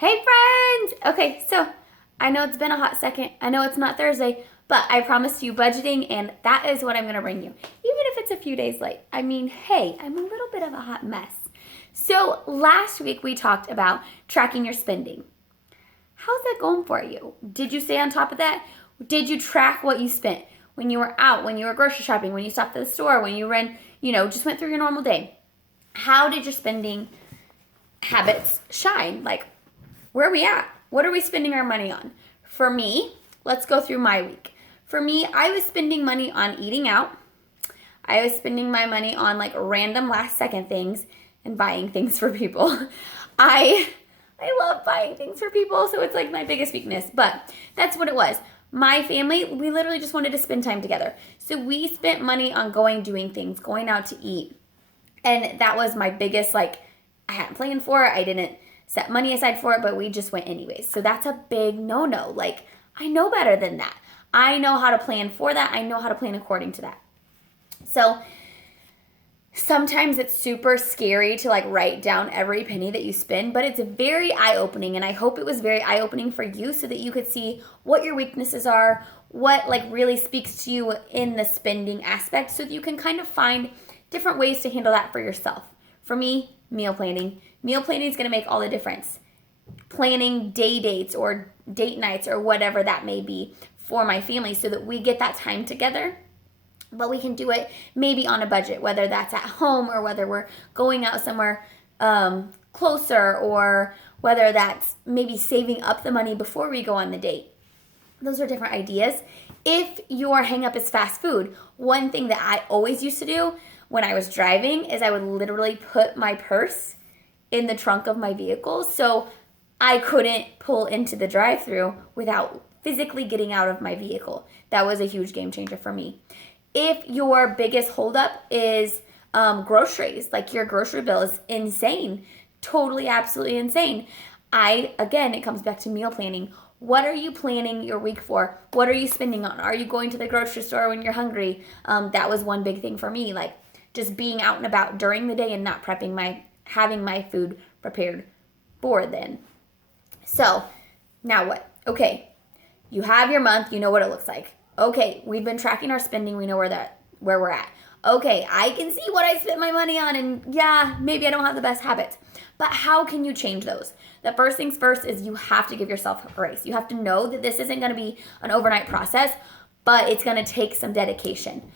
Hey friends! Okay, so I know it's been a hot second. I know it's not Thursday, but I promised you budgeting, and that is what I'm going to bring you. Even if it's a few days late. I mean, hey, I'm a little bit of a hot mess. So last week we talked about tracking your spending. How's that going for you? Did you stay on top of that? Did you track what you spent when you were out, when you were grocery shopping, when you stopped at the store, when you ran, just went through your normal day? How did your spending habits shine? Like, where are we at? What are we spending our money on? For me, let's go through my week. For me, I was spending money on eating out. I was spending my money on like random last second things and buying things for people. I love buying things for people, so it's like my biggest weakness, but that's what it was. My family, we literally just wanted to spend time together. So we spent money on doing things, going out to eat. And that was my biggest, I hadn't planned for it. I didn't set money aside for it, but we just went anyways. So that's a big no-no. I know better than that. I know how to plan for that. I know how to plan according to that. So sometimes it's super scary to write down every penny that you spend, but it's very eye-opening, and I hope it was very eye-opening for you so that you could see what your weaknesses are, what really speaks to you in the spending aspect, so that you can kind of find different ways to handle that for yourself. For me, meal planning. Meal planning is going to make all the difference. Planning day dates or date nights or whatever that may be for my family so that we get that time together, but we can do it maybe on a budget, whether that's at home or whether we're going out somewhere closer, or whether that's maybe saving up the money before we go on the date. Those are different ideas. If your hang up is fast food, one thing that I always used to do when I was driving is I would literally put my purse in the trunk of my vehicle so I couldn't pull into the drive-thru without physically getting out of my vehicle. That was a huge game changer for me. If your biggest holdup is groceries, your grocery bill is insane, totally, absolutely insane. Again, it comes back to meal planning. What are you planning your week for? What are you spending on? Are you going to the grocery store when you're hungry? That was one big thing for me, just being out and about during the day and not having my food prepared for then. So now what? Okay, you have your month, you know what it looks like. Okay, we've been tracking our spending, we know where we're at. Okay, I can see what I spent my money on, and yeah, maybe I don't have the best habits. But how can you change those? The first things first is you have to give yourself a grace. You have to know that this isn't going to be an overnight process, but it's going to take some dedication.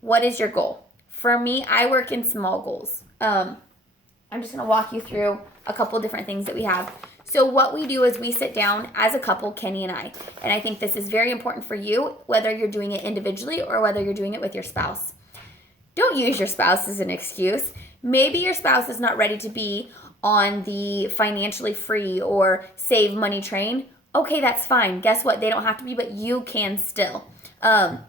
What is your goal? For me, I work in small goals. I'm just going to walk you through a couple different things that we have. So what we do is we sit down as a couple, Kenny and I think this is very important for you, whether you're doing it individually or whether you're doing it with your spouse. Don't use your spouse as an excuse. Maybe your spouse is not ready to be on the financially free or save money train. Okay, that's fine. Guess what? They don't have to be, but you can still. So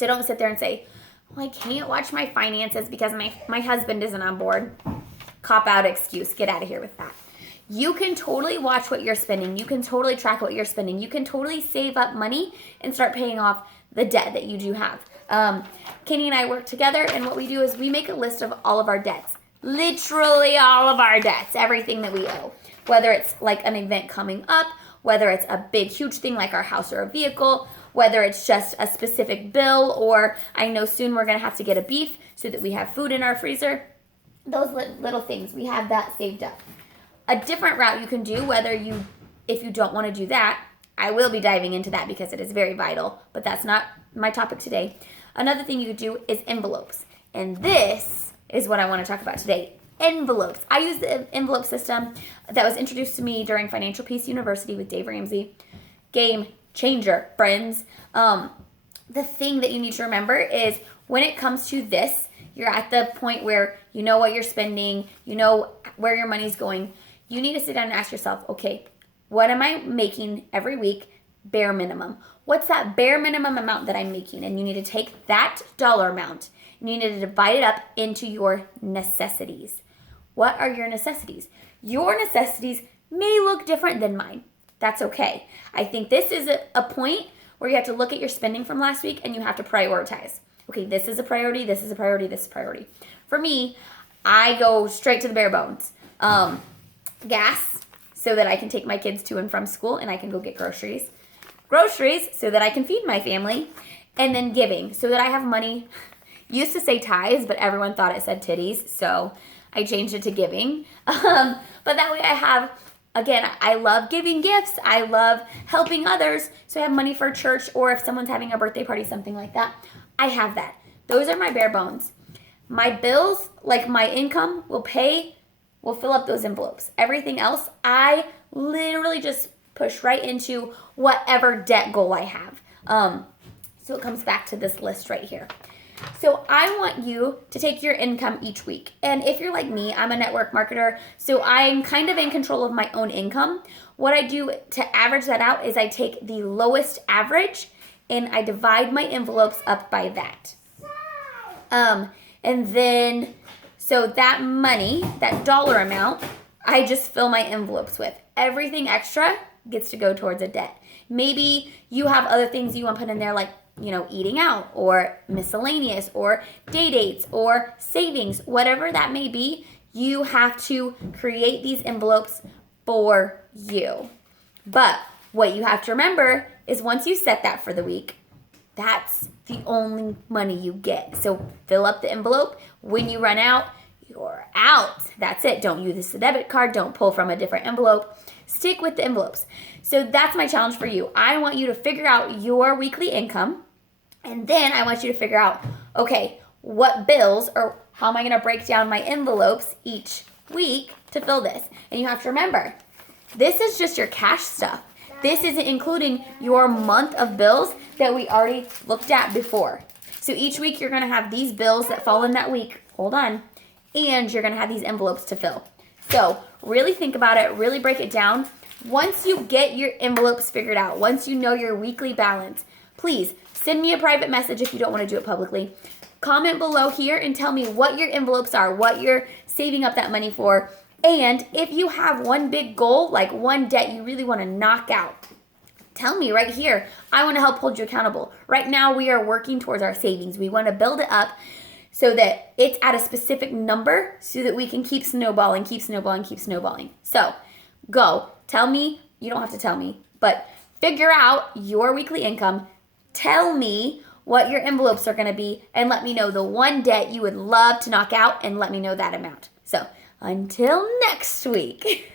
don't sit there and say, well, I can't watch my finances because my husband isn't on board. Cop out excuse. Get out of here with that. You can totally watch what you're spending. You can totally track what you're spending. You can totally save up money and start paying off the debt that you do have. Kenny and I work together, and what we do is we make a list of all of our debts. Literally all of our debts, everything that we owe. Whether it's an event coming up, whether it's a big, huge thing like our house or a vehicle, whether it's just a specific bill, or I know soon we're going to have to get a beef so that we have food in our freezer. Those little things, we have that saved up. A different route you can do, if you don't want to do that, I will be diving into that because it is very vital, but that's not my topic today. Another thing you could do is envelopes. And this is what I want to talk about today. Envelopes. I use the envelope system that was introduced to me during Financial Peace University with Dave Ramsey. Game changer, friends. The thing that you need to remember is when it comes to this, you're at the point where you know what you're spending, you know where your money's going. You need to sit down and ask yourself, okay, what am I making every week? Bare minimum. What's that bare minimum amount that I'm making? And you need to take that dollar amount and you need to divide it up into your necessities. What are your necessities? Your necessities may look different than mine. That's okay. I think this is a point where you have to look at your spending from last week and you have to prioritize. Okay, this is a priority, this is a priority, this is a priority. For me, I go straight to the bare bones. Gas, so that I can take my kids to and from school and I can go get groceries. Groceries so that I can feed my family. And then giving so that I have money. Used to say tithes, but everyone thought it said titties, so I changed it to giving. But that way I have, again, I love giving gifts. I love helping others. So I have money for church, or if someone's having a birthday party, something like that, I have that. Those are my bare bones. My bills, like my income, will fill up those envelopes. Everything else, I literally just push right into whatever debt goal I have. So it comes back to this list right here. So I want you to take your income each week. And if you're like me, I'm a network marketer, so I'm kind of in control of my own income. What I do to average that out is I take the lowest average and I divide my envelopes up by that. And then, so that money, that dollar amount, I just fill my envelopes with. Everything extra gets to go towards a debt. Maybe you have other things you want to put in there, like, eating out or miscellaneous or day dates or savings, whatever that may be. You have to create these envelopes for you. But what you have to remember is once you set that for the week, that's the only money you get. So fill up the envelope. When you run out, you're out. That's it. Don't use the debit card. Don't pull from a different envelope. Stick with the envelopes. So that's my challenge for you. I want you to figure out your weekly income. And then I want you to figure out, okay, what bills or how am I going to break down my envelopes each week to fill this? And you have to remember, this is just your cash stuff. This isn't including your month of bills that we already looked at before. So each week you're going to have these bills that fall in that week. Hold on. And you're going to have these envelopes to fill. So really think about it. Really break it down. Once you get your envelopes figured out, once you know your weekly balance, please send me a private message if you don't want to do it publicly. Comment below here and tell me what your envelopes are, what you're saving up that money for. And if you have one big goal, like one debt you really want to knock out, tell me right here. I want to help hold you accountable. Right now we are working towards our savings. We want to build it up so that it's at a specific number so that we can keep snowballing, keep snowballing, keep snowballing. So go. Tell me. You don't have to tell me, but figure out your weekly income. Tell me what your envelopes are going to be and let me know the one debt you would love to knock out and let me know that amount. So until next week.